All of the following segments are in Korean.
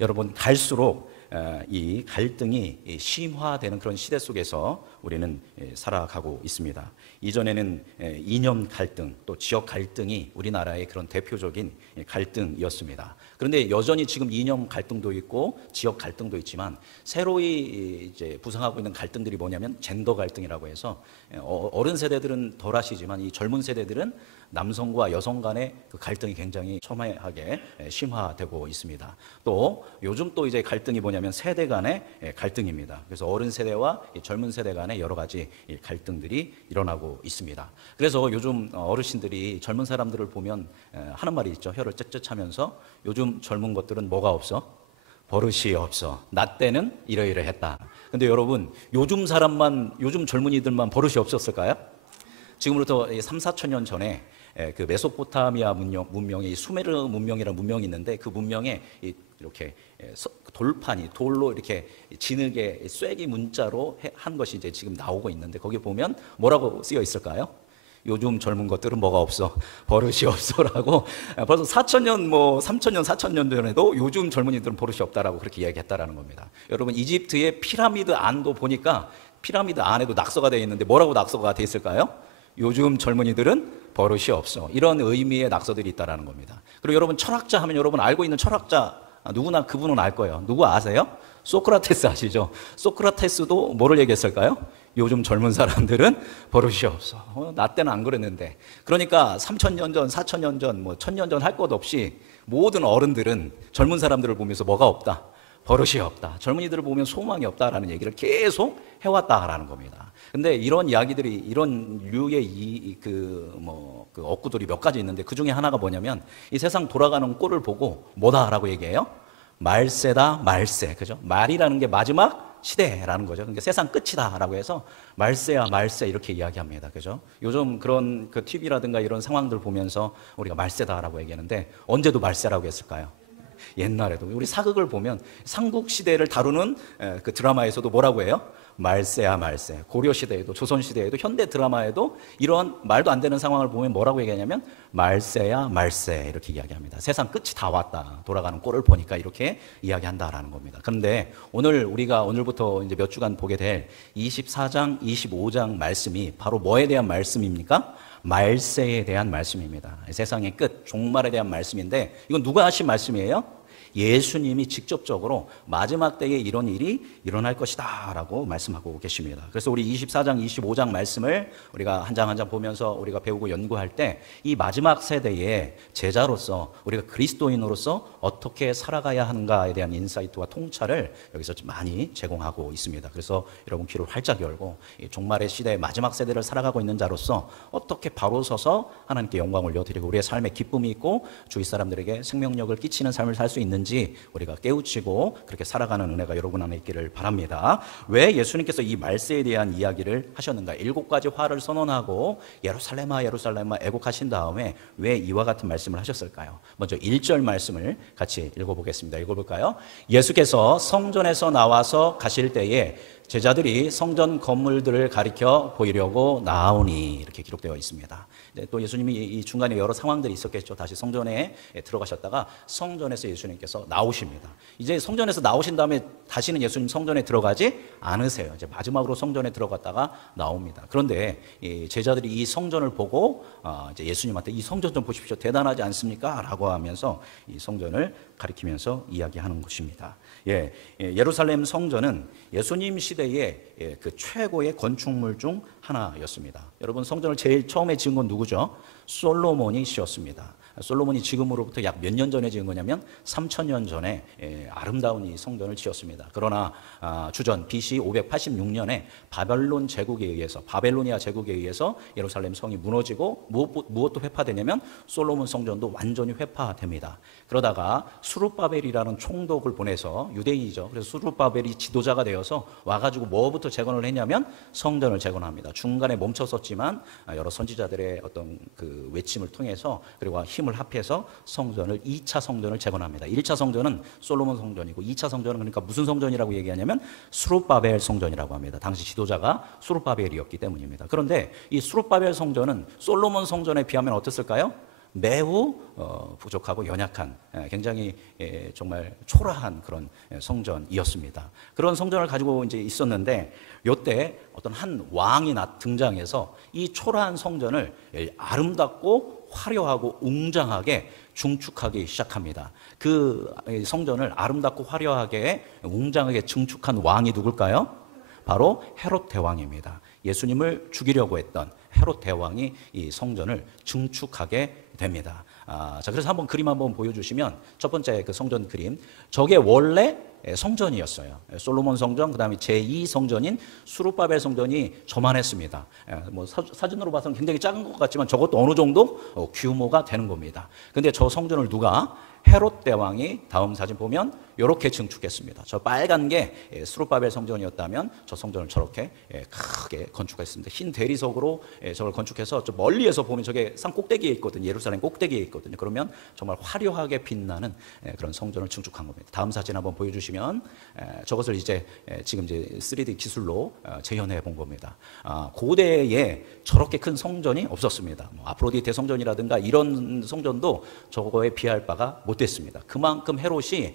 여러분, 갈수록 이 갈등이 심화되는 그런 시대 속에서 우리는 살아가고 있습니다. 이전에는 이념 갈등, 또 지역 갈등이 우리나라의 그런 대표적인 갈등이었습니다. 그런데 여전히 지금 이념 갈등도 있고 지역 갈등도 있지만 새로이 이제 부상하고 있는 갈등들이 뭐냐면 젠더 갈등이라고 해서 어른 세대들은 덜 하시지만 이 젊은 세대들은 남성과 여성 간의 그 갈등이 굉장히 첨예하게 심화되고 있습니다. 또 요즘 또 이제 갈등이 뭐냐면 세대 간의 갈등입니다. 그래서 어른 세대와 젊은 세대 간의 여러 가지 갈등들이 일어나고 있습니다. 그래서 요즘 어르신들이 젊은 사람들을 보면 하는 말이 있죠. 혀를 쯧쯧하면서 요즘 젊은 것들은 뭐가 없어? 버릇이 없어. 나 때는 이러이러했다. 근데 여러분, 요즘 젊은이들만 버릇이 없었을까요? 지금부터 3, 4천 년 전에 그 메소포타미아 문명의 수메르 문명이라는 문명이 있는데 그 문명에 이렇게 돌로 이렇게 진흙에 쐐기 문자로 한 것이 이제 지금 나오고 있는데 거기 보면 뭐라고 쓰여 있을까요? 요즘 젊은 것들은 뭐가 없어? 버릇이 없어라고. 벌써 4,000년, 3,000년, 4,000년 전에도 요즘 젊은이들은 버릇이 없다라고 그렇게 이야기했다라는 겁니다. 여러분, 이집트의 피라미드 안도 보니까 피라미드 안에도 낙서가 되어 있는데 뭐라고 낙서가 되어 있을까요? 요즘 젊은이들은 버릇이 없어. 이런 의미의 낙서들이 있다라는 겁니다. 그리고 여러분, 철학자 하면 여러분 알고 있는 철학자 누구나 그분은 알 거예요. 누구 아세요? 소크라테스 아시죠? 소크라테스도 뭐를 얘기했을까요? 요즘 젊은 사람들은 버릇이 없어. 나 때는 안 그랬는데. 그러니까 3,000년 전, 4,000년 전, 1,000년 전 할 것 없이 모든 어른들은 젊은 사람들을 보면서 뭐가 없다? 버릇이 없다. 젊은이들을 보면 소망이 없다라는 얘기를 계속 해왔다라는 겁니다. 근데 이런 이야기들이, 이런 류의 그 어구들이 몇 가지 있는데 그 중에 하나가 뭐냐면 이 세상 돌아가는 꼴을 보고 뭐다라고 얘기해요? 말세다, 말세. 그죠? 말이라는 게 마지막 시대라는 거죠. 그러니까 세상 끝이다라고 해서 말세야, 말세 이렇게 이야기합니다. 그죠? 요즘 그런 그 TV라든가 이런 상황들 보면서 우리가 말세다라고 얘기하는데 언제도 말세라고 했을까요? 옛날에도 우리 사극을 보면 삼국시대를 다루는 그 드라마에서도 뭐라고 해요? 말세야 말세. 고려시대에도 조선시대에도 현대 드라마에도 이런 말도 안 되는 상황을 보면 뭐라고 얘기하냐면 말세야 말세 이렇게 이야기합니다. 세상 끝이 다 왔다. 돌아가는 꼴을 보니까 이렇게 이야기한다라는 겁니다. 그런데 우리가 오늘부터 이제 몇 주간 보게 될 24장, 25장 말씀이 바로 뭐에 대한 말씀입니까? 말세에 대한 말씀입니다. 세상의 끝, 종말에 대한 말씀인데 이건 누가 하신 말씀이에요? 예수님이 직접적으로 마지막 때에 이런 일이 일어날 것이다 라고 말씀하고 계십니다. 그래서 우리 24장, 25장 말씀을 우리가 한 장 한 장 보면서 우리가 배우고 연구할 때 이 마지막 세대의 제자로서 우리가 그리스도인으로서 어떻게 살아가야 하는가에 대한 인사이트와 통찰을 여기서 많이 제공하고 있습니다. 그래서 여러분 귀를 활짝 열고 이 종말의 시대의 마지막 세대를 살아가고 있는 자로서 어떻게 바로 서서 하나님께 영광을 올려드리고 우리의 삶에 기쁨이 있고 주위 사람들에게 생명력을 끼치는 삶을 살 수 있는지 우리가 깨우치고 그렇게 살아가는 은혜가 여러분 안에 있기를 바랍니다. 왜 예수님께서 이 말세에 대한 이야기를 하셨는가? 7가지 화를 선언하고 예루살렘아 예루살렘아 애곡하신 다음에 왜 이와 같은 말씀을 하셨을까요? 먼저 1절 말씀을 같이 읽어보겠습니다. 읽어볼까요? 예수께서 성전에서 나와서 가실 때에 제자들이 성전 건물들을 가리켜 보이려고 나오니 이렇게 기록되어 있습니다. 또 예수님이 이 중간에 여러 상황들이 있었겠죠. 다시 성전에 들어가셨다가 성전에서 예수님께서 나오십니다. 이제 성전에서 나오신 다음에 다시는 예수님 성전에 들어가지 않으세요. 이제 마지막으로 성전에 들어갔다가 나옵니다. 그런데 이 제자들이 이 성전을 보고 이제 예수님한테 이 성전 좀 보십시오. 대단하지 않습니까? 라고 하면서 이 성전을 가리키면서 이야기하는 것입니다. 예루살렘 성전은 예수님 시대의 그 최고의 건축물 중 하나였습니다. 여러분, 성전을 제일 처음에 지은 건 누구죠? 솔로몬이 지었습니다. 솔로몬이 지금으로부터 약 몇 년 전에 지은 거냐면 3,000년 전에 아름다운 이 성전을 지었습니다. 그러나 주전 BC 586년에 바벨로니아 제국에 의해서 예루살렘 성이 무너지고 무엇도 회파되냐면 솔로몬 성전도 완전히 회파됩니다. 그러다가 수룹바벨이라는 총독을 보내서 유대인이죠. 그래서 수룹바벨이 지도자가 되어서 와가지고 뭐부터 재건을 했냐면 성전을 재건합니다. 중간에 멈췄었지만 여러 선지자들의 어떤 그 외침을 통해서 그리고 힘을 합해서 성전을 2차 성전을 재건합니다. 1차 성전은 솔로몬 성전이고 2차 성전은 그러니까 무슨 성전이라고 얘기하냐면 수룹바벨 성전이라고 합니다. 당시 지도자가 수룹바벨이었기 때문입니다. 그런데 이 수룹바벨 성전은 솔로몬 성전에 비하면 어땠을까요? 매우 부족하고 연약한 굉장히 정말 초라한 그런 성전이었습니다. 그런 성전을 가지고 이제 있었는데 이때 어떤 한 왕이 등장해서 이 초라한 성전을 아름답고 화려하고 웅장하게 중축하기 시작합니다. 그 성전을 아름답고 화려하게 웅장하게 증축한 왕이 누굴까요? 바로 헤롯 대왕입니다. 예수님을 죽이려고 했던 헤롯 대왕이 이 성전을 증축하게 됩니다. 자, 그래서 한번 그림 한번 보여주시면 첫 번째 그 성전 그림, 저게 원래 성전이었어요. 솔로몬 성전, 그 다음에 제2 성전인 수룹바벨 성전이 저만했습니다. 뭐 사진으로 봐서는 굉장히 작은 것 같지만 저것도 어느 정도 규모가 되는 겁니다. 근데 저 성전을 누가? 헤롯 대왕이 다음 사진 보면 이렇게 증축했습니다. 저 빨간 게 수룹바벨 성전이었다면 저 성전을 저렇게 크게 건축했습니다. 흰 대리석으로 저걸 건축해서 저 멀리에서 보면 저게 산 꼭대기에 있거든요. 예루살렘 꼭대기에 있거든요. 그러면 정말 화려하게 빛나는 그런 성전을 증축한 겁니다. 다음 사진 한번 보여주시면 저것을 이제 지금 이제 3D 기술로 재현해 본 겁니다. 고대에 저렇게 큰 성전이 없었습니다. 뭐 아프로디테 성전이라든가 이런 성전도 저거에 비할 바가 못 됐습니다. 그만큼 헤롯이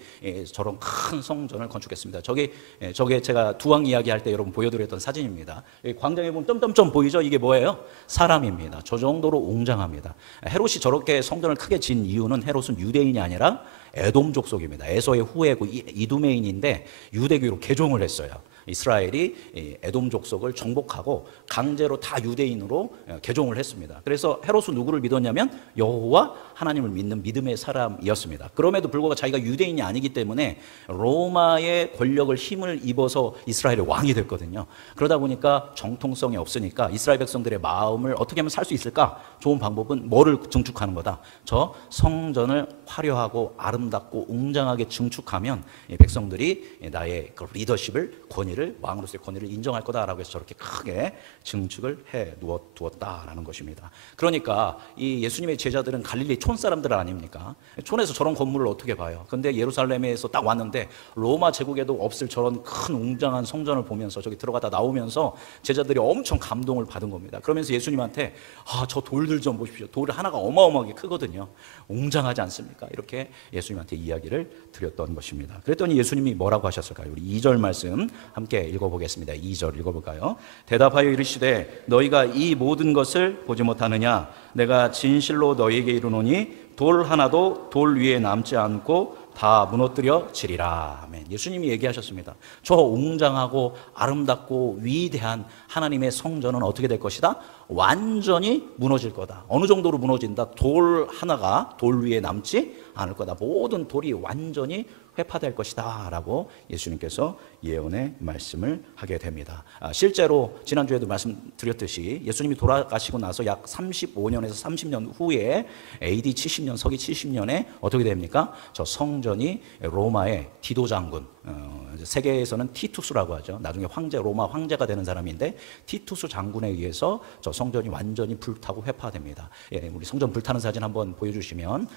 저런 큰 성전을 건축했습니다. 저게 제가 두왕 이야기할 때 여러분 보여드렸던 사진입니다. 여기 광장에 보면 점점점 보이죠? 이게 뭐예요? 사람입니다. 저 정도로 웅장합니다. 헤롯이 저렇게 성전을 크게 진 이유는 헤롯은 유대인이 아니라 에돔 족속입니다. 에서의 후예고 이두메인인데 유대교로 개종을 했어요. 이스라엘이 에돔 족속을 정복하고 강제로 다 유대인으로 개종을 했습니다. 그래서 헤롯은 누구를 믿었냐면 여호와 하나님을 믿는 믿음의 사람이었습니다. 그럼에도 불구하고 자기가 유대인이 아니기 때문에 로마의 권력을 힘을 입어서 이스라엘의 왕이 됐거든요. 그러다 보니까 정통성이 없으니까 이스라엘 백성들의 마음을 어떻게 하면 살 수 있을까? 좋은 방법은 뭐를 증축하는 거다? 저 성전을 화려하고 아름답고 웅장하게 증축하면 백성들이 나의 그 리더십을 권위를 왕으로서의 권위를 인정할 거다라고 해서 저렇게 크게 증축을 해 두었다라는 것입니다. 그러니까 이 예수님의 제자들은 갈릴리 촌 사람들 아닙니까? 촌에서 저런 건물을 어떻게 봐요? 근데 예루살렘에서 딱 왔는데 로마 제국에도 없을 저런 큰 웅장한 성전을 보면서 저기 들어가다 나오면서 제자들이 엄청 감동을 받은 겁니다. 그러면서 예수님한테 저 돌들 좀 보십시오. 돌 하나가 어마어마하게 크거든요. 웅장하지 않습니까? 이렇게 예수님한테 이야기를 드렸던 것입니다. 그랬더니 예수님이 뭐라고 하셨을까요? 우리 2절 말씀 함께 읽어보겠습니다. 2절 읽어볼까요? 대답하여 이르시되 너희가 이 모든 것을 보지 못하느냐? 내가 진실로 너희에게 이르노니 돌 하나도 돌 위에 남지 않고 다 무너뜨려 지리라. 아멘. 예수님이 얘기하셨습니다. 저 웅장하고 아름답고 위대한 하나님의 성전은 어떻게 될 것이다? 완전히 무너질 거다. 어느 정도로 무너진다? 돌 하나가 돌 위에 남지 않을 거다. 모든 돌이 완전히 회파될 것이다 라고 예수님께서 예언의 말씀을 하게 됩니다. 실제로 지난주에도 말씀드렸듯이 예수님이 돌아가시고 나서 약 35년에서 30년 후에 AD 70년 서기 70년에 어떻게 됩니까? 저 성전이 로마의 디도 장군, 세계에서는 티투스라고 하죠. 나중에 로마 황제가 되는 사람인데 티투스 장군에 의해서 저 성전이 완전히 불타고 회파됩니다. 우리 성전 불타는 사진 한번 보여주시면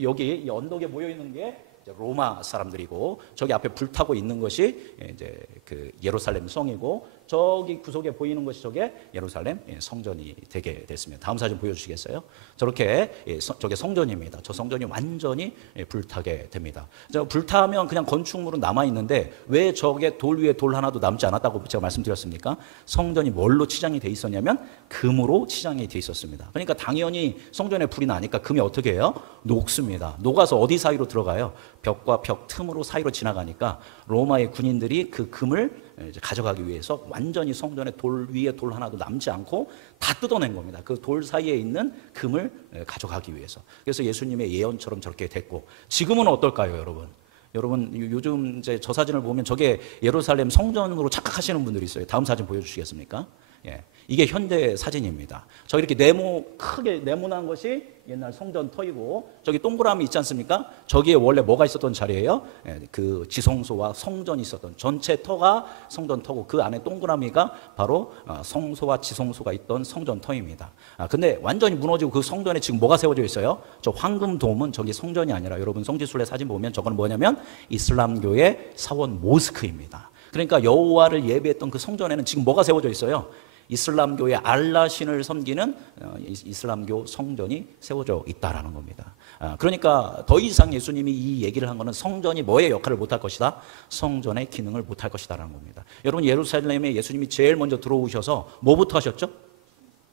여기 이 언덕에 모여 있는 게 로마 사람들이고 저기 앞에 불타고 있는 것이 이제 그 예루살렘 성이고 저기 구석에 보이는 것이 저게 예루살렘 성전이 되게 됐습니다. 다음 사진 보여주시겠어요? 저렇게 저게 성전입니다. 저 성전이 완전히 불타게 됩니다. 불타면 그냥 건축물은 남아 있는데 왜 저게 돌 위에 돌 하나도 남지 않았다고 제가 말씀드렸습니까? 성전이 뭘로 치장이 돼 있었냐면 금으로 치장이 돼 있었습니다. 그러니까 당연히 성전에 불이 나니까 금이 어떻게 해요? 녹습니다. 녹아서 어디 사이로 들어가요? 벽과 벽 틈으로 사이로 지나가니까 로마의 군인들이 그 금을 가져가기 위해서 완전히 성전의 돌 위에 돌 하나도 남지 않고 다 뜯어낸 겁니다. 그 돌 사이에 있는 금을 가져가기 위해서. 그래서 예수님의 예언처럼 저렇게 됐고 지금은 어떨까요, 여러분? 여러분 요즘 이제 저 사진을 보면 저게 예루살렘 성전으로 착각하시는 분들이 있어요. 다음 사진 보여주시겠습니까? 이게 현대 사진입니다. 저 이렇게 크게 네모난 것이 옛날 성전 터이고 저기 동그라미 있지 않습니까? 저기에 원래 뭐가 있었던 자리예요? 그 지성소와 성전이 있었던 전체 터가 성전 터고 그 안에 동그라미가 바로 성소와 지성소가 있던 성전 터입니다. 근데 완전히 무너지고 그 성전에 지금 뭐가 세워져 있어요? 저 황금돔은 저기 성전이 아니라 여러분 성지순례 사진 보면 저건 뭐냐면 이슬람교의 사원 모스크입니다. 그러니까 여호와를 예배했던 그 성전에는 지금 뭐가 세워져 있어요? 이슬람교의 알라신을 섬기는 이슬람교 성전이 세워져 있다라는 겁니다. 그러니까 더 이상 예수님이 이 얘기를 한 거는 성전이 뭐의 역할을 못할 것이다? 성전의 기능을 못할 것이다라는 겁니다. 여러분, 예루살렘에 예수님이 제일 먼저 들어오셔서 뭐부터 하셨죠?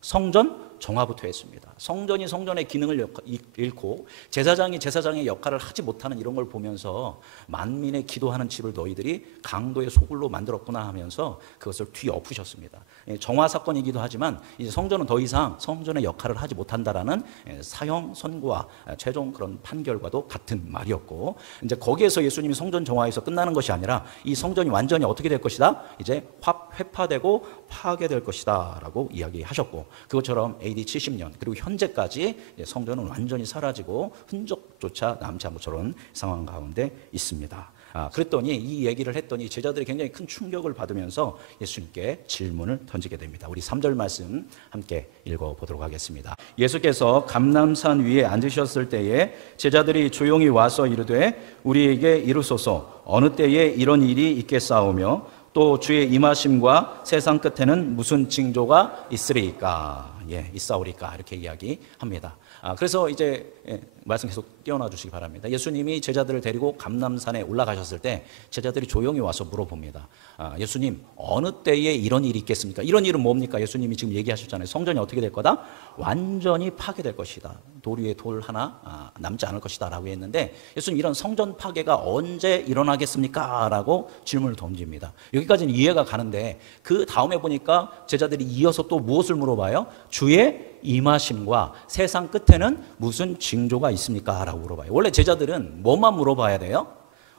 성전 정화부터 했습니다. 성전이 성전의 기능을 잃고 제사장이 제사장의 역할을 하지 못하는 이런 걸 보면서 만민의 기도하는 집을 너희들이 강도의 소굴로 만들었구나 하면서 그것을 뒤엎으셨습니다. 정화 사건이기도 하지만 이제 성전은 더 이상 성전의 역할을 하지 못한다라는 사형 선고와 최종 그런 판결과도 같은 말이었고, 이제 거기에서 예수님이 성전 정화에서 끝나는 것이 아니라 이 성전이 완전히 어떻게 될 것이다? 이제 회파되고 파괴될 것이다 라고 이야기하셨고, 그것처럼 AD 70년 그리고 현재까지 성전은 완전히 사라지고 흔적조차 남지 않고 저런 상황 가운데 있습니다. 그랬더니 이 얘기를 했더니 제자들이 굉장히 큰 충격을 받으면서 예수님께 질문을 던지게 됩니다. 우리 3절 말씀 함께 읽어보도록 하겠습니다. 예수께서 감람산 위에 앉으셨을 때에 제자들이 조용히 와서 이르되 우리에게 이르소서 어느 때에 이런 일이 있겠사오며 또 주의 임하심과 세상 끝에는 무슨 징조가 있으리까? 있사오리까? 이렇게 이야기합니다. 그래서 이제 말씀 계속 띄워놔 주시기 바랍니다. 예수님이 제자들을 데리고 감람산에 올라가셨을 때 제자들이 조용히 와서 물어봅니다. 예수님, 어느 때에 이런 일이 있겠습니까? 이런 일은 뭡니까? 예수님이 지금 얘기하셨잖아요. 성전이 어떻게 될 거다? 완전히 파괴될 것이다. 돌 위에 돌 하나 남지 않을 것이다 라고 했는데, 예수님 이런 성전 파괴가 언제 일어나겠습니까? 라고 질문을 던집니다. 여기까지는 이해가 가는데 그 다음에 보니까 제자들이 이어서 또 무엇을 물어봐요? 주의 임하심과 세상 끝에는 무슨 징조가 있습니까? 라고 물어봐요. 원래 제자들은 뭐만 물어봐야 돼요?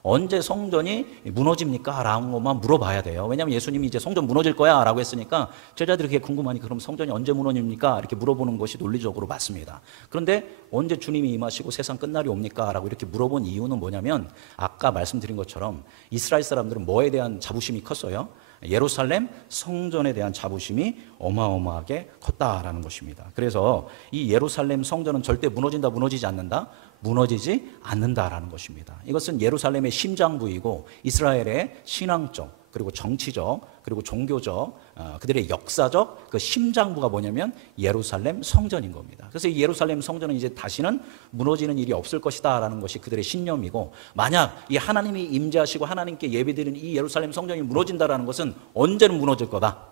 언제 성전이 무너집니까? 라는 것만 물어봐야 돼요. 왜냐하면 예수님이 이제 성전 무너질 거야 라고 했으니까 제자들이 그게 궁금하니까 그럼 성전이 언제 무너집니까? 이렇게 물어보는 것이 논리적으로 맞습니다. 그런데 언제 주님이 임하시고 세상 끝날이 옵니까? 라고 이렇게 물어본 이유는 뭐냐면, 아까 말씀드린 것처럼 이스라엘 사람들은 뭐에 대한 자부심이 컸어요? 예루살렘 성전에 대한 자부심이 어마어마하게 컸다라는 것입니다. 그래서 이 예루살렘 성전은 절대 무너진다, 무너지지 않는다? 무너지지 않는다라는 것입니다. 이것은 예루살렘의 심장부이고 이스라엘의 신앙적 그리고 정치적 그리고 종교적 그들의 역사적 그 심장부가 뭐냐면 예루살렘 성전인 겁니다. 그래서 이 예루살렘 성전은 이제 다시는 무너지는 일이 없을 것이다 라는 것이 그들의 신념이고, 만약 이 하나님이 임재하시고 하나님께 예배드리는 이 예루살렘 성전이 무너진다라는 것은 언제는 무너질 거다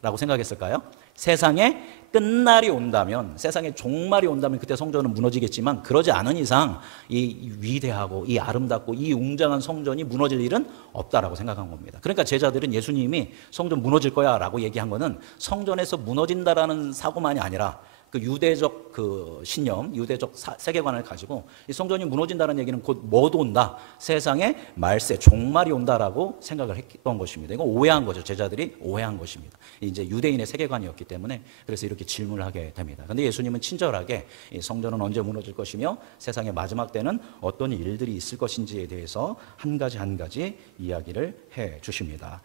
라고 생각했을까요? 세상에 끝날이 온다면, 세상에 종말이 온다면 그때 성전은 무너지겠지만, 그러지 않은 이상 이 위대하고 이 아름답고 이 웅장한 성전이 무너질 일은 없다라고 생각한 겁니다. 그러니까 제자들은 예수님이 성전 무너질 거야 라고 얘기한 거는 성전에서 무너진다라는 사고만이 아니라 그 유대적 그 신념, 유대적 세계관을 가지고 이 성전이 무너진다는 얘기는 곧 뭐도 온다, 세상에 말세, 종말이 온다라고 생각을 했던 것입니다. 이거 오해한 거죠. 제자들이 오해한 것입니다. 이제 유대인의 세계관이었기 때문에 그래서 이렇게 질문을 하게 됩니다. 그런데 예수님은 친절하게 이 성전은 언제 무너질 것이며 세상의 마지막 때는 어떤 일들이 있을 것인지에 대해서 한 가지 이야기를 해 주십니다.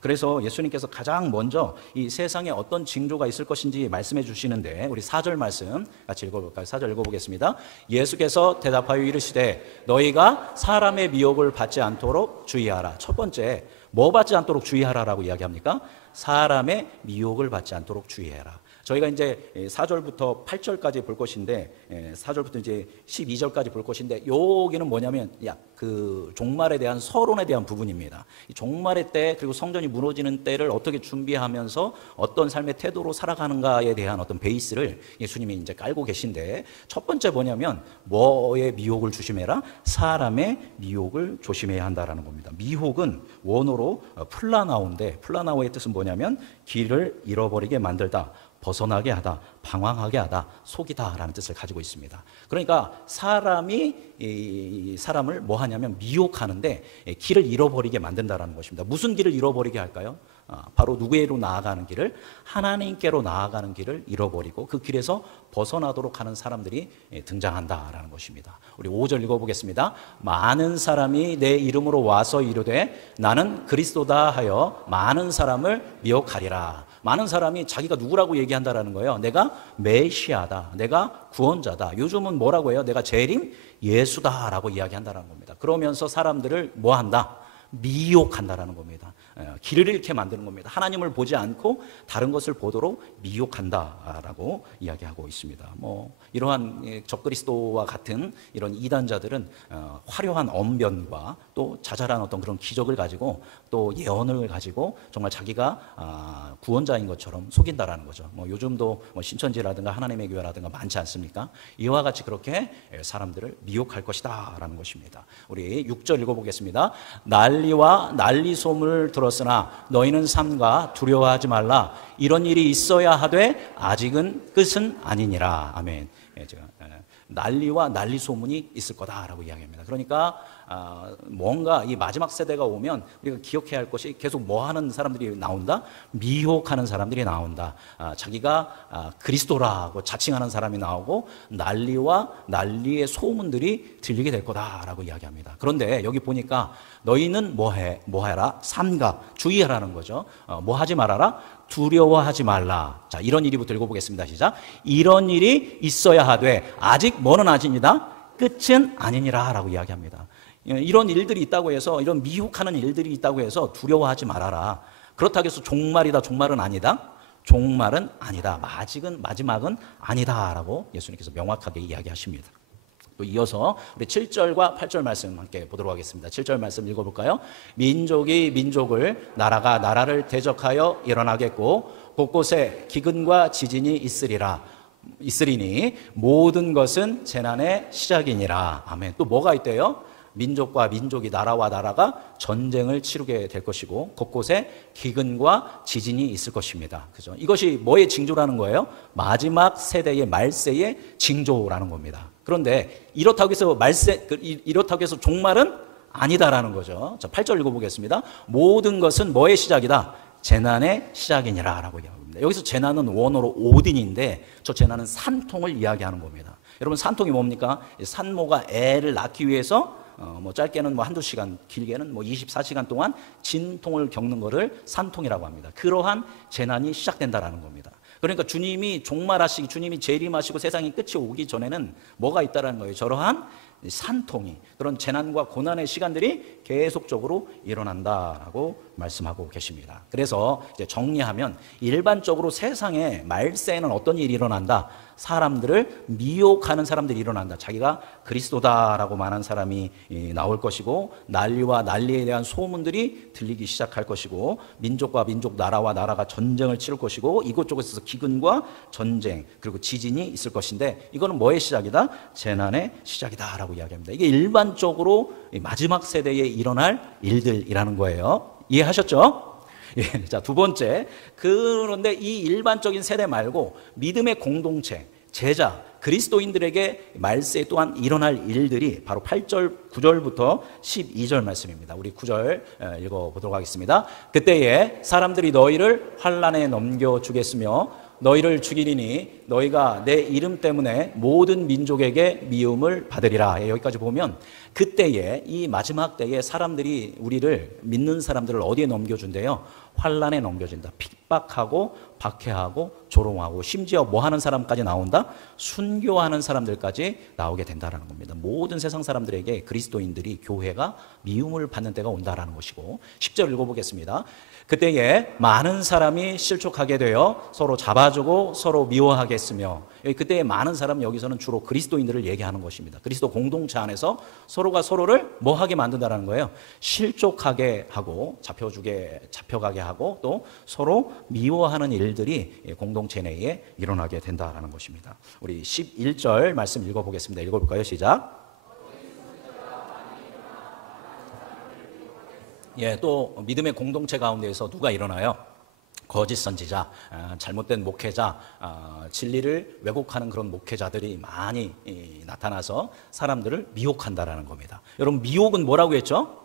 그래서 예수님께서 가장 먼저 이 세상에 어떤 징조가 있을 것인지 말씀해 주시는데, 우리 4절 말씀 같이 읽어볼까요? 4절 읽어보겠습니다. 예수께서 대답하여 이르시되 너희가 사람의 미혹을 받지 않도록 주의하라. 첫 번째, 뭐 받지 않도록 주의하라라고 이야기합니까? 사람의 미혹을 받지 않도록 주의해라. 저희가 이제 4절부터 8절까지 볼 것인데, 4절부터 이제 12절까지 볼 것인데, 여기는 뭐냐면 그 종말에 대한 서론에 대한 부분입니다. 이 종말의 때 그리고 성전이 무너지는 때를 어떻게 준비하면서 어떤 삶의 태도로 살아가는가에 대한 어떤 베이스를 예수님이 이제 깔고 계신데, 첫 번째 뭐냐면 뭐의 미혹을 조심해라? 사람의 미혹을 조심해야 한다라는 겁니다. 미혹은 원어로 플라나오인데, 플라나오의 뜻은 뭐냐면 길을 잃어버리게 만들다, 벗어나게 하다, 방황하게 하다, 속이다 라는 뜻을 가지고 있습니다. 그러니까 사람이 사람을 뭐 하냐면 미혹하는데 길을 잃어버리게 만든다라는 것입니다. 무슨 길을 잃어버리게 할까요? 바로 누구에로 나아가는 길을, 하나님께로 나아가는 길을 잃어버리고 그 길에서 벗어나도록 하는 사람들이 등장한다라는 것입니다. 우리 5절 읽어보겠습니다. 많은 사람이 내 이름으로 와서 이르되 나는 그리스도다 하여 많은 사람을 미혹하리라. 많은 사람이 자기가 누구라고 얘기한다라는 거예요. 내가 메시아다, 내가 구원자다, 요즘은 뭐라고 해요? 내가 재림 예수다라고 이야기한다는 겁니다. 그러면서 사람들을 뭐 한다? 미혹한다라는 겁니다. 길을 잃게 만드는 겁니다. 하나님을 보지 않고 다른 것을 보도록 미혹한다라고 이야기하고 있습니다. 뭐 이러한 적그리스도와 같은 이런 이단자들은 화려한 언변과 또 자잘한 어떤 그런 기적을 가지고 또 예언을 가지고 정말 자기가 구원자인 것처럼 속인다라는 거죠. 뭐 요즘도 뭐 신천지라든가 하나님의 교회라든가 많지 않습니까? 이와 같이 그렇게 사람들을 미혹할 것이다라는 것입니다. 우리 6절 읽어보겠습니다. 난리와 난리소문을 들었으나 너희는 삼가 두려워하지 말라. 이런 일이 있어야 하되 아직은 끝은 아니니라. 아멘. 난리와 난리 소문이 있을 거다라고 이야기합니다. 그러니까 뭔가 이 마지막 세대가 오면 우리가 기억해야 할 것이 계속 뭐 하는 사람들이 나온다? 미혹하는 사람들이 나온다. 자기가 그리스도라고 자칭하는 사람이 나오고 난리와 난리의 소문들이 들리게 될 거다라고 이야기합니다. 그런데 여기 보니까 너희는 뭐해라? 삼가 주의하라는 거죠. 뭐 하지 말아라? 두려워하지 말라. 자, 이런 일이부터 읽어보겠습니다. 시작. 이런 일이 있어야 하되 아직 뭐는 아닙니다. 끝은 아니니라 라고 이야기합니다. 이런 일들이 있다고 해서, 이런 미혹하는 일들이 있다고 해서 두려워하지 말아라. 그렇다고 해서 종말이다, 종말은 아니다. 종말은 아니다. 마지막은 아니다 라고 예수님께서 명확하게 이야기하십니다. 또 이어서 우리 7절과 8절 말씀 함께 보도록 하겠습니다. 7절 말씀 읽어볼까요? 민족이 민족을, 나라가 나라를 대적하여 일어나겠고 곳곳에 기근과 지진이 있으리니 모든 것은 재난의 시작이니라. 아멘. 또 뭐가 있대요? 민족과 민족이, 나라와 나라가 전쟁을 치르게 될 것이고 곳곳에 기근과 지진이 있을 것입니다. 그죠? 이것이 뭐의 징조라는 거예요? 마지막 세대의 말세의 징조라는 겁니다. 그런데 이렇다고 해서 종말은 아니다라는 거죠. 자, 8절 읽어보겠습니다. 모든 것은 뭐의 시작이다? 재난의 시작이니라 라고 이야기합니다. 여기서 재난은 원어로 오딘인데 저 재난은 산통을 이야기하는 겁니다. 여러분, 산통이 뭡니까? 산모가 애를 낳기 위해서 뭐 짧게는 뭐 한두 시간, 길게는 뭐 24시간 동안 진통을 겪는 것을 산통이라고 합니다. 그러한 재난이 시작된다라는 겁니다. 그러니까 주님이 종말하시기, 주님이 재림하시고 세상이 끝이 오기 전에는 뭐가 있다라는 거예요. 저러한 산통이, 그런 재난과 고난의 시간들이 계속적으로 일어난다라고 말씀하고 계십니다. 그래서 이제 정리하면 일반적으로 세상에 말세에는 어떤 일이 일어난다? 사람들을 미혹하는 사람들이 일어난다. 자기가 그리스도다라고 말하는 사람이 나올 것이고, 난리와 난리에 대한 소문들이 들리기 시작할 것이고, 민족과 민족, 나라와 나라가 전쟁을 치를 것이고, 이곳저곳에서 기근과 전쟁 그리고 지진이 있을 것인데, 이거는 뭐의 시작이다? 재난의 시작이다라고 이야기합니다. 이게 일반적으로 마지막 세대에 일어날 일들이라는 거예요. 이해하셨죠? 예, 자, 두 번째, 그런데 이 일반적인 세대 말고 믿음의 공동체, 제자, 그리스도인들에게 말세 또한 일어날 일들이 바로 8절, 9절부터 12절 말씀입니다. 우리 9절 읽어보도록 하겠습니다. 그때에 사람들이 너희를 환난에 넘겨주겠으며 너희를 죽이리니 너희가 내 이름 때문에 모든 민족에게 미움을 받으리라. 여기까지 보면 그때에, 이 마지막 때에 사람들이, 우리를 믿는 사람들을 어디에 넘겨준대요? 환난에 넘겨준다. 핍박하고 박해하고 조롱하고, 심지어 뭐 하는 사람까지 나온다? 순교하는 사람들까지 나오게 된다는 겁니다. 모든 세상 사람들에게 그리스도인들이, 교회가 미움을 받는 때가 온다라는 것이고, 10절 읽어보겠습니다. 그때에 많은 사람이 실족하게 되어 서로 잡아주고 서로 미워하게 했으며, 그때에 많은 사람, 여기서는 주로 그리스도인들을 얘기하는 것입니다. 그리스도 공동체 안에서 서로가 서로를 뭐 하게 만든다는 거예요? 실족하게 하고 잡혀가게 하고 또 서로 미워하는 일들이 공동체 내에 일어나게 된다는 것입니다. 우리 11절 말씀 읽어보겠습니다. 읽어볼까요? 시작. 예, 또 믿음의 공동체 가운데에서 누가 일어나요? 거짓 선지자, 잘못된 목회자, 진리를 왜곡하는 그런 목회자들이 많이 나타나서 사람들을 미혹한다라는 겁니다. 여러분, 미혹은 뭐라고 했죠?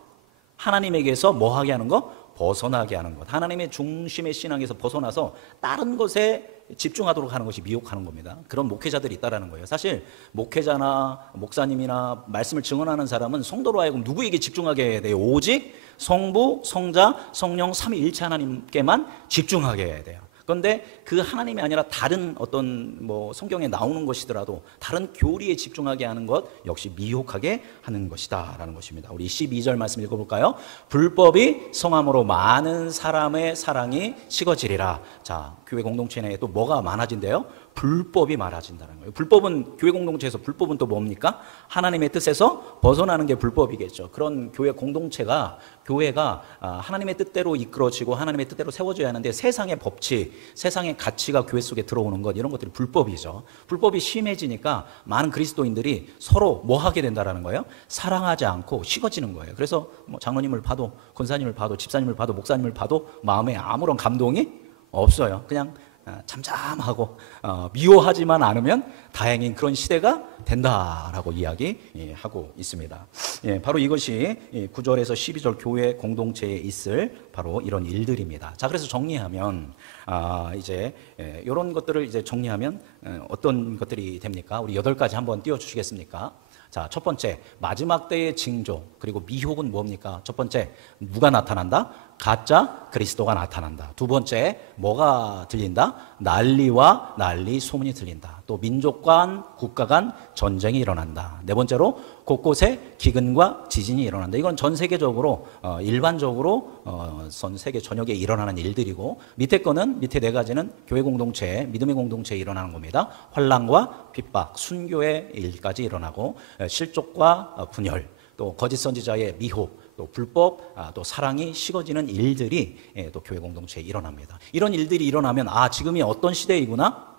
하나님에게서 뭐 하게 하는 거? 벗어나게 하는 것. 하나님의 중심의 신앙에서 벗어나서 다른 것에 집중하도록 하는 것이 미혹하는 겁니다. 그런 목회자들이 있다라는 거예요. 사실 목회자나 목사님이나 말씀을 증언하는 사람은 성도로 하여금 누구에게 집중하게 해야 돼요? 오직 성부, 성자, 성령 삼위일체 하나님께만 집중하게 해야 돼요. 그런데 그 하나님이 아니라 다른 어떤 뭐 성경에 나오는 것이더라도 다른 교리에 집중하게 하는 것 역시 미혹하게 하는 것이다라는 것입니다. 우리 12절 말씀 읽어볼까요? 불법이 성함으로 많은 사람의 사랑이 식어지리라. 자, 교회 공동체 내에 또 뭐가 많아진대요? 불법이 많아진다는 거예요. 불법은, 교회 공동체에서 불법은 또 뭡니까? 하나님의 뜻에서 벗어나는 게 불법이겠죠. 그런 교회 공동체가, 교회가 하나님의 뜻대로 이끌어지고 하나님의 뜻대로 세워져야 하는데 세상의 법칙, 세상의 가치가 교회 속에 들어오는 것, 이런 것들이 불법이죠. 불법이 심해지니까 많은 그리스도인들이 서로 뭐 하게 된다는 거예요? 사랑하지 않고 식어지는 거예요. 그래서 뭐 장로님을 봐도, 권사님을 봐도, 집사님을 봐도, 목사님을 봐도 마음에 아무런 감동이 없어요. 그냥 잠잠하고 미워하지만 않으면 다행인 그런 시대가 된다라고 이야기하고 있습니다. 바로 이것이 9절에서 12절 교회 공동체에 있을 바로 이런 일들입니다. 자, 그래서 정리하면 이제 이런 것들을 이제 정리하면 어떤 것들이 됩니까? 우리 8가지 한번 띄워주시겠습니까? 자, 첫 번째, 마지막 때의 징조, 그리고 미혹은 뭡니까? 첫 번째, 누가 나타난다? 가짜 그리스도가 나타난다. 두 번째, 뭐가 들린다? 난리와 난리 소문이 들린다. 또 민족 간, 국가 간 전쟁이 일어난다. 네 번째로, 곳곳에 기근과 지진이 일어난다. 이건 전 세계적으로 일반적으로 전 세계 전역에 일어나는 일들이고, 밑에 거는, 밑에 4가지는 교회 공동체, 믿음의 공동체에 일어나는 겁니다. 환난과 핍박, 순교의 일까지 일어나고, 실족과 분열, 또 거짓 선지자의 미혹, 또 불법, 또 사랑이 식어지는 일들이 또 교회 공동체에 일어납니다. 이런 일들이 일어나면 지금이 어떤 시대이구나?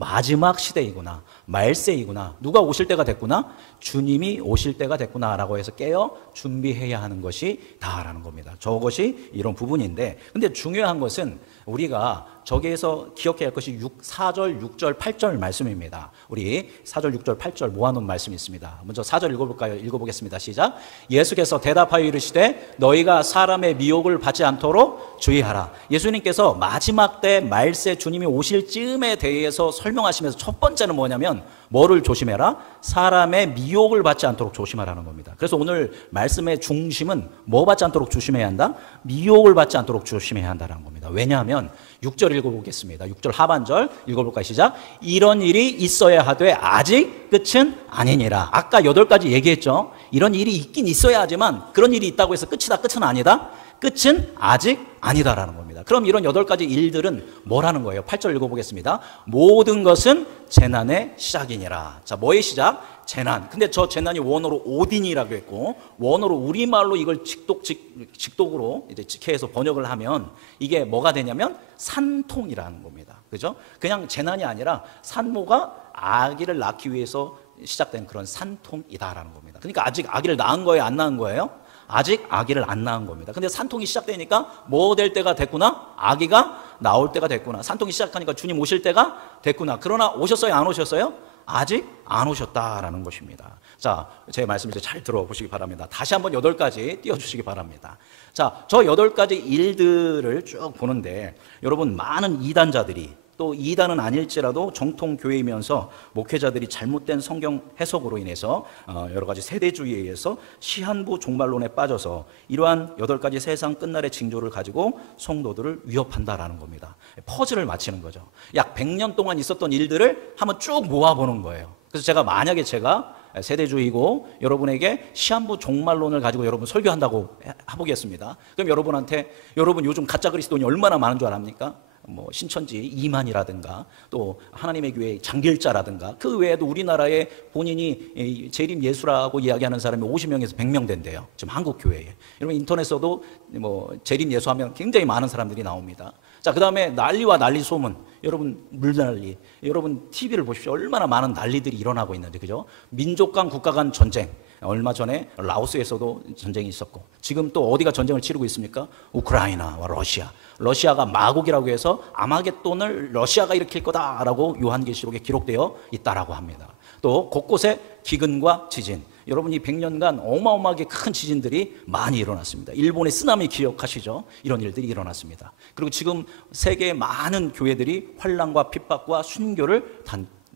마지막 시대이구나, 말세이구나, 누가 오실 때가 됐구나, 주님이 오실 때가 됐구나 라고 해서 깨어 준비해야 하는 것이 다라는 겁니다. 저것이 이런 부분인데, 근데 중요한 것은 우리가 저기에서 기억해야 할 것이 4절, 6절, 8절 말씀입니다. 우리 4절, 6절, 8절 모아놓은 말씀이 있습니다. 먼저 4절 읽어볼까요? 읽어보겠습니다. 시작. 예수께서 대답하여 이르시되 너희가 사람의 미혹을 받지 않도록 주의하라. 예수님께서 마지막 때 말세 주님이 오실 즈음에 대해서 설명하시면서 첫 번째는 뭐냐면 뭐를 조심해라? 사람의 미혹을 받지 않도록 조심하라는 겁니다. 그래서 오늘 말씀의 중심은 뭐 받지 않도록 조심해야 한다? 미혹을 받지 않도록 조심해야 한다는 겁니다. 왜냐하면 6절 읽어보겠습니다. 6절 하반절 읽어볼까요? 시작. 이런 일이 있어야 하되 아직 끝은 아니니라. 아까 8가지 얘기했죠. 이런 일이 있긴 있어야 하지만 그런 일이 있다고 해서 끝이다, 끝은 아니다. 끝은 아직 아니다라는 겁니다. 그럼 이런 8가지 일들은 뭐라는 거예요? 8절 읽어보겠습니다. 모든 것은 재난의 시작이니라. 자, 뭐의 시작? 재난. 근데 저 재난이 원어로 오딘이라고 했고, 원어로 우리말로 이걸 직독으로 이제 직해해서 번역을 하면 이게 뭐가 되냐면 산통이라는 겁니다. 그죠? 그냥 재난이 아니라 산모가 아기를 낳기 위해서 시작된 그런 산통이다라는 겁니다. 그러니까 아직 아기를 낳은 거예요? 안 낳은 거예요? 아직 아기를 안 낳은 겁니다. 근데 산통이 시작되니까 뭐 될 때가 됐구나? 아기가 나올 때가 됐구나. 산통이 시작하니까 주님 오실 때가 됐구나. 그러나 오셨어요? 안 오셨어요? 아직 안 오셨다라는 것입니다. 자, 제 말씀 이제 잘 들어보시기 바랍니다. 다시 한번 8가지 띄워주시기 바랍니다. 자, 저 8가지 일들을 쭉 보는데 여러분, 많은 이단자들이, 또 이단은 아닐지라도 정통 교회이면서 목회자들이 잘못된 성경 해석으로 인해서 여러 가지 세대주의에 의해서 시한부 종말론에 빠져서 이러한 8가지 세상 끝날의 징조를 가지고 성도들을 위협한다라는 겁니다. 퍼즐을 맞히는 거죠. 약 100년 동안 있었던 일들을 한번 쭉 모아보는 거예요. 그래서 만약에 제가 세대주의고 여러분에게 시한부 종말론을 가지고 여러분 설교한다고 해보겠습니다. 그럼 여러분한테, 여러분 요즘 가짜 그리스도인이 얼마나 많은 줄 아십니까? 뭐 신천지 이만이라든가 또 하나님의 교회 장길자라든가, 그 외에도 우리나라에 본인이 재림 예수라고 이야기하는 사람이 50명에서 100명 된대요. 지금 한국 교회에. 여러분 인터넷에서도 뭐 재림 예수하면 굉장히 많은 사람들이 나옵니다. 자, 그 다음에 난리와 난리 소문. 여러분 물난리. 여러분 TV를 보십시오. 얼마나 많은 난리들이 일어나고 있는지, 그죠? 민족 간 국가 간 전쟁. 얼마 전에 라오스에서도 전쟁이 있었고, 지금 또 어디가 전쟁을 치르고 있습니까? 우크라이나와 러시아. 러시아가 마곡이라고 해서 아마겟돈을 러시아가 일으킬 거다라고 요한계시록에 기록되어 있다라고 합니다. 또 곳곳에 기근과 지진. 여러분, 이 100년간 어마어마하게 큰 지진들이 많이 일어났습니다. 일본의 쓰나미 기억하시죠? 이런 일들이 일어났습니다. 그리고 지금 세계의 많은 교회들이 환난과 핍박과 순교를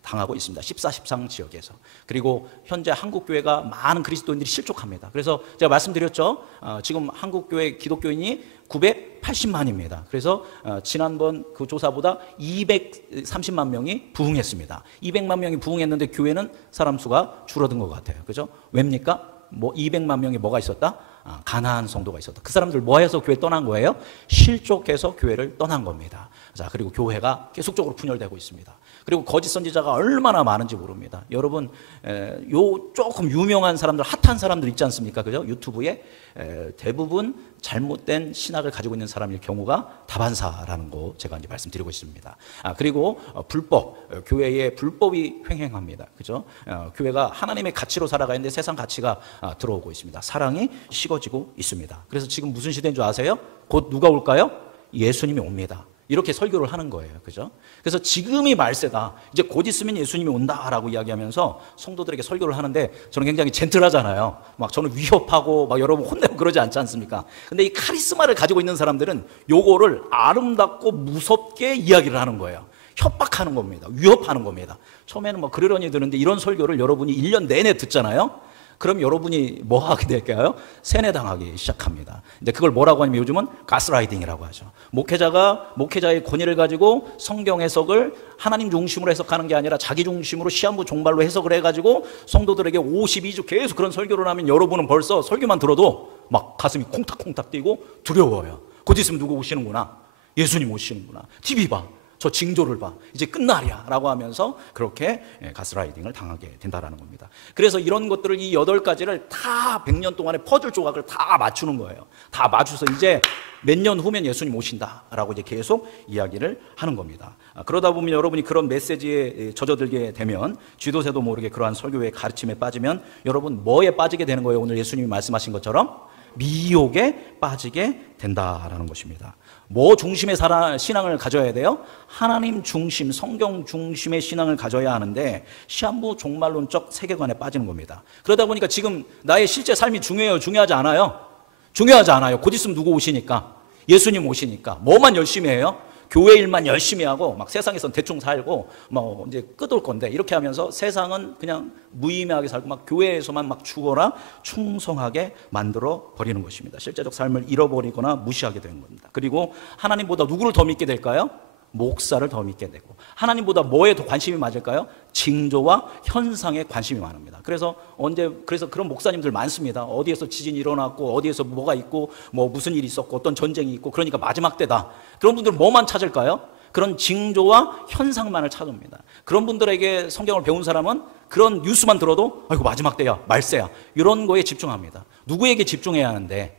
당하고 있습니다. 14, 13 지역에서. 그리고 현재 한국교회가 많은 그리스도인들이 실족합니다. 그래서 제가 말씀드렸죠. 지금 한국교회 기독교인이 980만입니다. 그래서 지난번 그 조사보다 230만 명이 부흥했습니다. 200만 명이 부흥했는데 교회는 사람 수가 줄어든 것 같아요. 그죠? 왜입니까? 200만 명이 뭐가 있었다? 가난한 성도가 있었다. 그 사람들 뭐 해서 교회 떠난 거예요? 실족해서 교회를 떠난 겁니다. 자, 그리고 교회가 계속적으로 분열되고 있습니다. 그리고 거짓 선지자가 얼마나 많은지 모릅니다. 여러분, 요 조금 유명한 사람들, 핫한 사람들 있지 않습니까? 그죠? 유튜브에 대부분 잘못된 신학을 가지고 있는 사람일 경우가 다반사라는 거 제가 이제 말씀드리고 있습니다. 그리고 불법, 교회에 불법이 횡행합니다. 그죠? 교회가 하나님의 가치로 살아가는데 세상 가치가 들어오고 있습니다. 사랑이 식어지고 있습니다. 그래서 지금 무슨 시대인 줄 아세요? 곧 누가 올까요? 예수님이 옵니다. 이렇게 설교를 하는 거예요. 그죠? 그래서 지금이 말세다. 이제 곧 있으면 예수님이 온다라고 이야기하면서 성도들에게 설교를 하는데 저는 굉장히 젠틀하잖아요. 막 저는 위협하고 막 여러분 혼내고 그러지 않지 않습니까? 근데 이 카리스마를 가지고 있는 사람들은 요거를 아름답고 무섭게 이야기를 하는 거예요. 협박하는 겁니다. 위협하는 겁니다. 처음에는 뭐 그러려니 드는데 이런 설교를 여러분이 1년 내내 듣잖아요. 그럼 여러분이 뭐 하게 될까요? 세뇌당하기 시작합니다. 근데 그걸 뭐라고 하냐면 요즘은 가스라이팅이라고 하죠. 목회자가 목회자의 권위를 가지고 성경 해석을 하나님 중심으로 해석하는 게 아니라 자기 중심으로 시한부 종말로 해석을 해가지고 성도들에게 52주 계속 그런 설교를 하면 여러분은 벌써 설교만 들어도 막 가슴이 콩닥콩닥 뛰고 두려워요. 곧 있으면 누구 오시는구나. 예수님 오시는구나. TV 봐. 저 징조를 봐. 이제 끝날이야 라고 하면서 그렇게 가스라이팅을 당하게 된다는 겁니다. 그래서 이런 것들을 이 8가지를 다 100년 동안의 퍼즐 조각을 다 맞추는 거예요. 다 맞춰서 이제 몇 년 후면 예수님 오신다라고 이제 계속 이야기를 하는 겁니다. 그러다 보면 여러분이 그런 메시지에 젖어들게 되면 쥐도새도 모르게 그러한 설교의 가르침에 빠지면 여러분 뭐에 빠지게 되는 거예요? 오늘 예수님이 말씀하신 것처럼 미혹에 빠지게 된다라는 것입니다. 뭐 중심의 신앙을 가져야 돼요? 하나님 중심, 성경 중심의 신앙을 가져야 하는데 시한부 종말론적 세계관에 빠지는 겁니다. 그러다 보니까 지금 나의 실제 삶이 중요해요? 중요하지 않아요? 중요하지 않아요. 곧 있으면 누구 오시니까? 예수님 오시니까. 뭐만 열심히 해요? 교회 일만 열심히 하고 막 세상에선 대충 살고 뭐 이제 끝올 건데 이렇게 하면서 세상은 그냥 무의미하게 살고 막 교회에서만 막 죽어라 충성하게 만들어 버리는 것입니다. 실제적 삶을 잃어버리거나 무시하게 되는 겁니다. 그리고 하나님보다 누구를 더 믿게 될까요? 목사를 더 믿게 되고 하나님보다 뭐에 더 관심이 맞을까요? 징조와 현상에 관심이 많습니다. 그래서 그런 목사님들 많습니다. 어디에서 지진이 일어났고 어디에서 뭐가 있고 뭐 무슨 일이 있었고 어떤 전쟁이 있고 그러니까 마지막 때다. 그런 분들은 뭐만 찾을까요? 그런 징조와 현상만을 찾습니다. 그런 분들에게 성경을 배운 사람은 그런 뉴스만 들어도 아이고 마지막 때야 말세야 이런 거에 집중합니다. 누구에게 집중해야 하는데?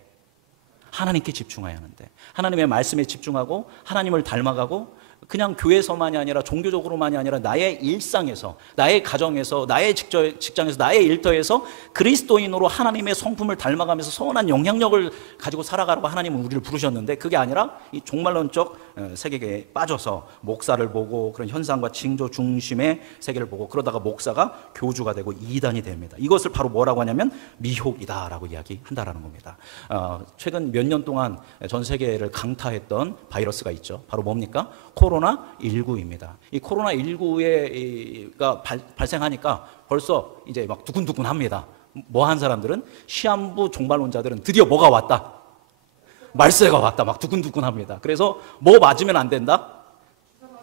하나님께 집중해야 하는데 하나님의 말씀에 집중하고 하나님을 닮아가고 그냥 교회에서만이 아니라 종교적으로만이 아니라 나의 일상에서 나의 가정에서 나의 직장에서 나의 일터에서 그리스도인으로 하나님의 성품을 닮아가면서 선한 영향력을 가지고 살아가라고 하나님은 우리를 부르셨는데 그게 아니라 이 종말론적 세계에 빠져서 목사를 보고 그런 현상과 징조 중심의 세계를 보고 그러다가 목사가 교주가 되고 이단이 됩니다. 이것을 바로 뭐라고 하냐면 미혹이다라고 이야기한다라는 겁니다. 최근 몇 년 동안 전 세계를 강타했던 바이러스가 있죠. 바로 뭡니까? 코로나19입니다. 이 코로나19가 발생하니까 벌써 이제 막 두근두근합니다. 뭐 한 사람들은 시한부 종말론자들은 드디어 뭐가 왔다. 말세가 왔다. 막 두근두근합니다. 그래서 뭐 맞으면 안 된다?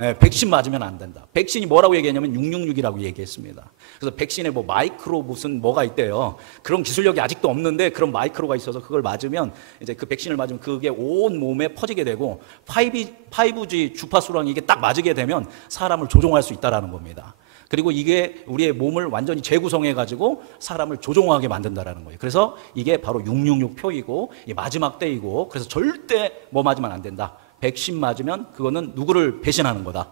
네, 백신 맞으면 안 된다. 백신이 뭐라고 얘기했냐면 666이라고 얘기했습니다. 그래서 백신에 뭐 마이크로 무슨 뭐가 있대요. 그런 기술력이 아직도 없는데 그런 마이크로가 있어서 그걸 맞으면 이제 그 백신을 맞으면 그게 온 몸에 퍼지게 되고 5G 주파수랑 이게 딱 맞게 되면 사람을 조종할 수 있다라는 겁니다. 그리고 이게 우리의 몸을 완전히 재구성해가지고 사람을 조종하게 만든다라는 거예요. 그래서 이게 바로 666표이고 마지막 때이고 그래서 절대 뭐 맞으면 안 된다. 백신 맞으면 그거는 누구를 배신하는 거다.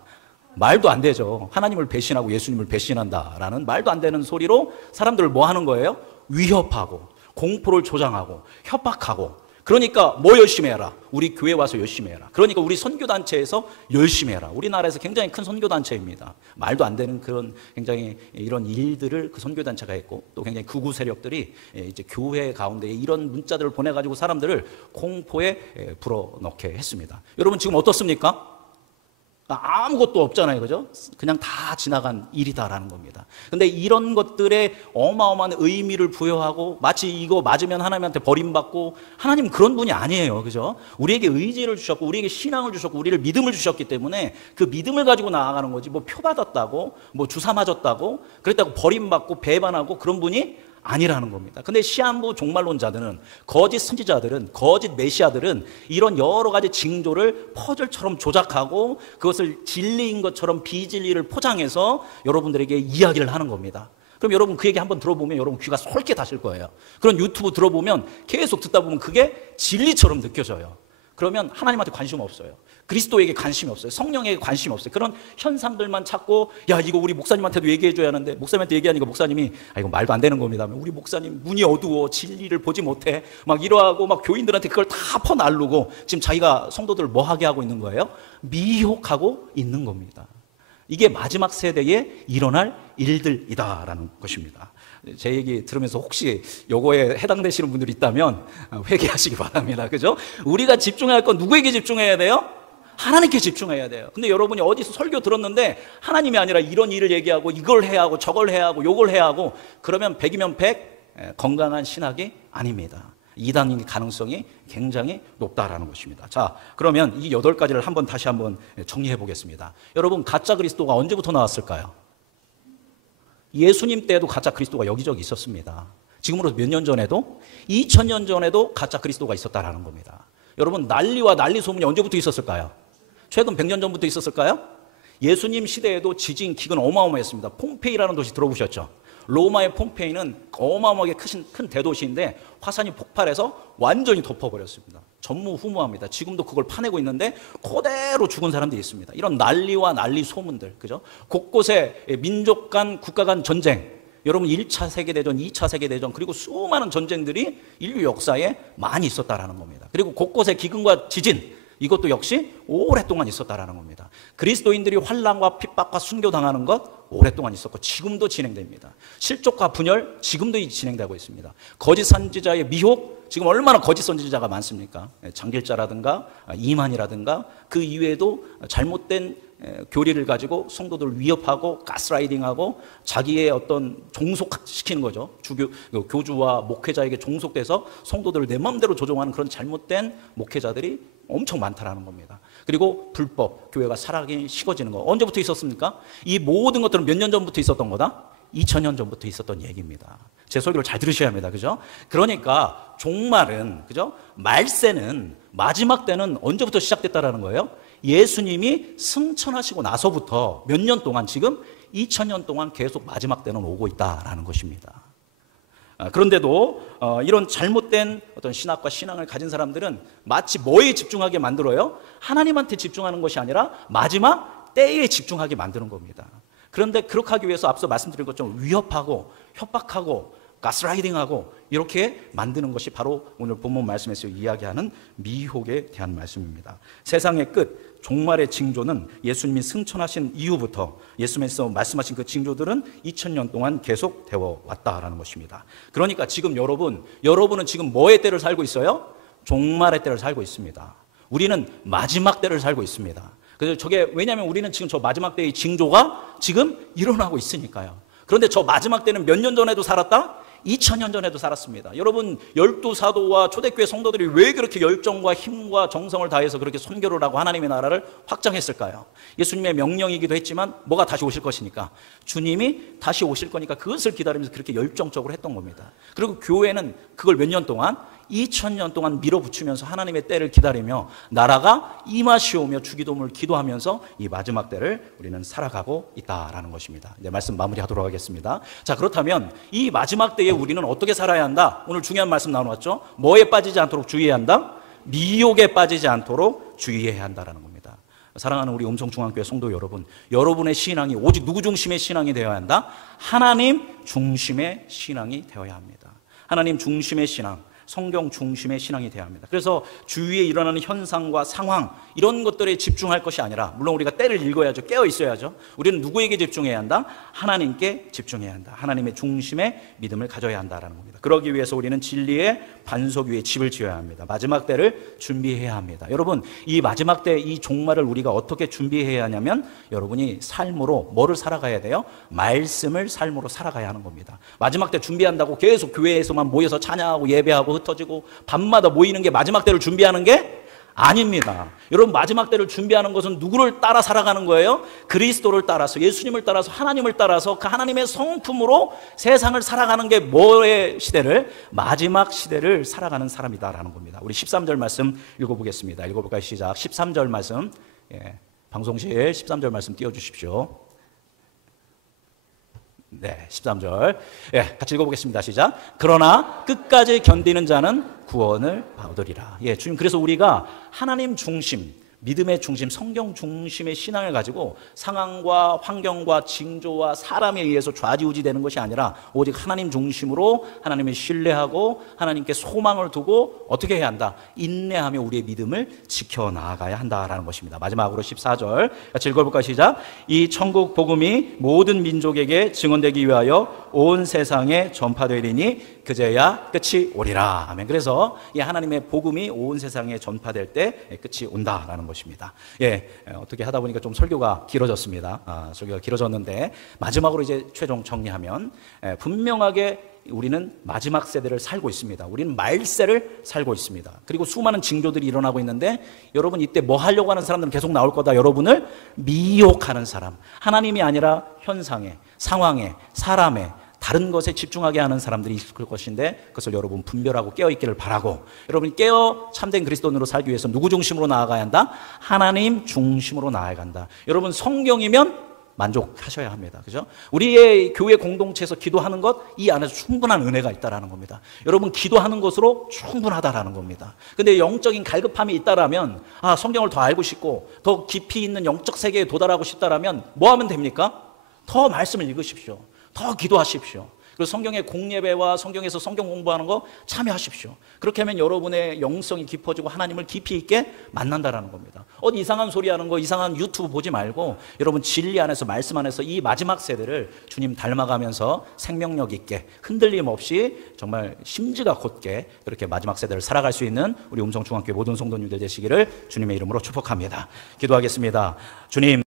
말도 안 되죠. 하나님을 배신하고 예수님을 배신한다라는 말도 안 되는 소리로 사람들을 뭐 하는 거예요? 위협하고 공포를 조장하고 협박하고 그러니까 뭐 열심히 해라. 우리 교회 와서 열심히 해라. 그러니까 우리 선교단체에서 열심히 해라. 우리나라에서 굉장히 큰 선교단체입니다. 말도 안 되는 그런 굉장히 이런 일들을 그 선교단체가 했고 또 굉장히 극우 세력들이 이제 교회 가운데 이런 문자들을 보내가지고 사람들을 공포에 불어넣게 했습니다. 여러분 지금 어떻습니까? 아무것도 없잖아요. 그죠? 그냥 다 지나간 일이다라는 겁니다. 근데 이런 것들에 어마어마한 의미를 부여하고 마치 이거 맞으면 하나님한테 버림받고, 하나님은 그런 분이 아니에요. 그죠? 우리에게 의지를 주셨고 우리에게 신앙을 주셨고 우리를 믿음을 주셨기 때문에 그 믿음을 가지고 나아가는 거지, 뭐 표 받았다고 뭐 주사 맞았다고 그랬다고 버림받고 배반하고 그런 분이 아니라는 겁니다. 근데 시한부 종말론자들은, 거짓 선지자들은, 거짓 메시아들은 이런 여러 가지 징조를 퍼즐처럼 조작하고 그것을 진리인 것처럼 비진리를 포장해서 여러분들에게 이야기를 하는 겁니다. 그럼 여러분 그 얘기 한번 들어보면 여러분 귀가 솔깃 하실 거예요. 그런 유튜브 들어보면 계속 듣다 보면 그게 진리처럼 느껴져요. 그러면 하나님한테 관심 없어요. 그리스도에게 관심이 없어요. 성령에게 관심이 없어요. 그런 현상들만 찾고, 야, 이거 우리 목사님한테도 얘기해줘야 하는데, 목사님한테 얘기하니까 목사님이, 이거 말도 안 되는 겁니다. 우리 목사님 눈이 어두워 진리를 보지 못해 막 이러하고 막 교인들한테 그걸 다 퍼날르고 지금 자기가 성도들을 뭐 하게 하고 있는 거예요? 미혹하고 있는 겁니다. 이게 마지막 세대에 일어날 일들이다라는 것입니다. 제 얘기 들으면서 혹시 요거에 해당되시는 분들이 있다면 회개하시기 바랍니다. 그죠? 우리가 집중해야 할 건 누구에게 집중해야 돼요? 하나님께 집중해야 돼요. 근데 여러분이 어디서 설교 들었는데 하나님이 아니라 이런 일을 얘기하고 이걸 해야 하고 저걸 해야 하고 요걸 해야 하고, 그러면 100이면 100 건강한 신학이 아닙니다. 이단의 가능성이 굉장히 높다라는 것입니다. 자, 그러면 이 8가지를 다시 한번 정리해 보겠습니다. 여러분, 가짜 그리스도가 언제부터 나왔을까요? 예수님 때도 가짜 그리스도가 여기저기 있었습니다. 지금으로서 몇 년 전에도, 2000년 전에도 가짜 그리스도가 있었다라는 겁니다. 여러분, 난리와 난리 소문이 언제부터 있었을까요? 최근 100년 전부터 있었을까요? 예수님 시대에도 지진, 기근 어마어마했습니다. 폼페이라는 도시 들어보셨죠? 로마의 폼페이는 어마어마하게 큰 대도시인데 화산이 폭발해서 완전히 덮어버렸습니다. 전무후무합니다. 지금도 그걸 파내고 있는데 그대로 죽은 사람들이 있습니다. 이런 난리와 난리 소문들, 그죠? 곳곳에 민족 간, 국가 간 전쟁, 여러분 1차 세계대전, 2차 세계대전, 그리고 수많은 전쟁들이 인류 역사에 많이 있었다라는 겁니다. 그리고 곳곳에 기근과 지진, 이것도 역시 오랫동안 있었다라는 겁니다. 그리스도인들이 환난과 핍박과 순교당하는 것 오랫동안 있었고 지금도 진행됩니다. 실족과 분열 지금도 진행되고 있습니다. 거짓 선지자의 미혹, 지금 얼마나 거짓 선지자가 많습니까? 장길자라든가 이만이라든가 그 이외에도 잘못된 교리를 가지고 성도들을 위협하고 가스라이딩하고 자기의 어떤 종속시키는 거죠. 교주와 목회자에게 종속돼서 성도들을 내 마음대로 조종하는 그런 잘못된 목회자들이 엄청 많다라는 겁니다. 그리고 불법 교회가 살아가기 식어지는 거 언제부터 있었습니까? 이 모든 것들은 몇 년 전부터 있었던 거다? 2000년 전부터 있었던 얘기입니다. 제 설교를 잘 들으셔야 합니다. 그죠? 그러니까 종말은, 그죠? 말세는, 마지막 때는 언제부터 시작됐다라는 거예요? 예수님이 승천하시고 나서부터 몇 년 동안, 지금 2000년 동안 계속 마지막 때는 오고 있다라는 것입니다. 그런데도 이런 잘못된 어떤 신학과 신앙을 가진 사람들은 마치 뭐에 집중하게 만들어요? 하나님한테 집중하는 것이 아니라 마지막 때에 집중하게 만드는 겁니다. 그런데 그렇게 하기 위해서 앞서 말씀드린 것처럼 위협하고 협박하고 가스라이딩하고 이렇게 만드는 것이 바로 오늘 본문 말씀에서 이야기하는 미혹에 대한 말씀입니다. 세상의 끝, 종말의 징조는 예수님이 승천하신 이후부터 예수님께서 말씀하신 그 징조들은 2000년 동안 계속되어 왔다라는 것입니다. 그러니까 지금 여러분은 지금 뭐의 때를 살고 있어요? 종말의 때를 살고 있습니다. 우리는 마지막 때를 살고 있습니다. 그래서 왜냐하면 우리는 지금 저 마지막 때의 징조가 지금 일어나고 있으니까요. 그런데 저 마지막 때는 몇 년 전에도 살았다? 2000년 전에도 살았습니다. 여러분, 12사도와 초대교회 성도들이 왜 그렇게 열정과 힘과 정성을 다해서 그렇게 선교를 하고 하나님의 나라를 확장했을까요? 예수님의 명령이기도 했지만 뭐가 다시 오실 것이니까, 주님이 다시 오실 거니까 그것을 기다리면서 그렇게 열정적으로 했던 겁니다. 그리고 교회는 그걸 몇 년 동안? 2000년 동안 밀어붙이면서 하나님의 때를 기다리며 나라가 임하시오며 주기도문을 기도하면서 이 마지막 때를 우리는 살아가고 있다라는 것입니다. 이제 말씀 마무리하도록 하겠습니다. 자, 그렇다면 이 마지막 때에 우리는 어떻게 살아야 한다? 오늘 중요한 말씀 나눠왔죠? 뭐에 빠지지 않도록 주의해야 한다? 미혹에 빠지지 않도록 주의해야 한다라는 겁니다. 사랑하는 우리 음성중앙교회 성도 여러분, 여러분의 신앙이 오직 누구 중심의 신앙이 되어야 한다? 하나님 중심의 신앙이 되어야 합니다. 하나님 중심의 신앙, 성경 중심의 신앙이 되어야 합니다. 그래서 주위에 일어나는 현상과 상황 이런 것들에 집중할 것이 아니라, 물론 우리가 때를 읽어야죠. 깨어 있어야죠. 우리는 누구에게 집중해야 한다? 하나님께 집중해야 한다. 하나님의 중심의 믿음을 가져야 한다라는 겁니다. 그러기 위해서 우리는 진리의 반석 위에 집을 지어야 합니다. 마지막 때를 준비해야 합니다. 여러분, 이 마지막 때 이 종말을 우리가 어떻게 준비해야 하냐면, 여러분이 삶으로 뭐를 살아가야 돼요? 말씀을 삶으로 살아가야 하는 겁니다. 마지막 때 준비한다고 계속 교회에서만 모여서 찬양하고 예배하고 흩어지고 밤마다 모이는 게 마지막 때를 준비하는 게 아닙니다. 여러분, 마지막 때를 준비하는 것은 누구를 따라 살아가는 거예요? 그리스도를 따라서, 예수님을 따라서, 하나님을 따라서 그 하나님의 성품으로 세상을 살아가는 게 뭐의 시대를? 마지막 시대를 살아가는 사람이다라는 겁니다. 우리 13절 말씀 읽어보겠습니다. 읽어볼까요? 시작. 13절 말씀, 방송실 13절 말씀 띄워주십시오. 네, 13절. 같이 읽어보겠습니다. 시작. 그러나 끝까지 견디는 자는 구원을 얻으리라. 주님, 그래서 우리가 하나님 중심, 믿음의 중심, 성경 중심의 신앙을 가지고 상황과 환경과 징조와 사람에 의해서 좌지우지되는 것이 아니라 오직 하나님 중심으로 하나님을 신뢰하고 하나님께 소망을 두고 어떻게 해야 한다? 인내하며 우리의 믿음을 지켜나가야 한다라는 것입니다. 마지막으로 14절 같이 읽어볼까요? 시작. 이 천국 복음이 모든 민족에게 증언되기 위하여 온 세상에 전파되리니 그제야 끝이 오리라. 아멘. 그래서 이 하나님의 복음이 온 세상에 전파될 때 끝이 온다라는 것입니다. 어떻게 하다 보니까 좀 설교가 길어졌습니다. 설교가 길어졌는데 마지막으로 이제 최종 정리하면, 분명하게 우리는 마지막 세대를 살고 있습니다. 우리는 말세를 살고 있습니다. 그리고 수많은 징조들이 일어나고 있는데, 여러분 이때 뭐 하려고 하는 사람들은 계속 나올 거다. 여러분을 미혹하는 사람, 하나님이 아니라 현상에, 상황에, 사람에, 다른 것에 집중하게 하는 사람들이 있을 것인데, 그것을 여러분 분별하고 깨어있기를 바라고, 여러분이 깨어 참된 그리스도인으로 살기 위해서 누구 중심으로 나아가야 한다? 하나님 중심으로 나아가야 한다. 여러분, 성경이면 만족하셔야 합니다. 그죠? 우리의 교회 공동체에서 기도하는 것, 이 안에서 충분한 은혜가 있다라는 겁니다. 여러분, 기도하는 것으로 충분하다라는 겁니다. 근데 영적인 갈급함이 있다라면, 성경을 더 알고 싶고 더 깊이 있는 영적 세계에 도달하고 싶다라면 뭐 하면 됩니까? 더 말씀을 읽으십시오. 더 기도하십시오. 그리고 성경의 공예배와 성경에서 성경 공부하는 거 참여하십시오. 그렇게 하면 여러분의 영성이 깊어지고 하나님을 깊이 있게 만난다라는 겁니다. 어디 이상한 소리 하는 거, 이상한 유튜브 보지 말고 여러분 진리 안에서, 말씀 안에서 이 마지막 세대를 주님 닮아가면서 생명력 있게, 흔들림 없이 정말 심지가 곧게 그렇게 마지막 세대를 살아갈 수 있는 우리 음성중앙교회 모든 성도님들 되시기를 주님의 이름으로 축복합니다. 기도하겠습니다. 주님,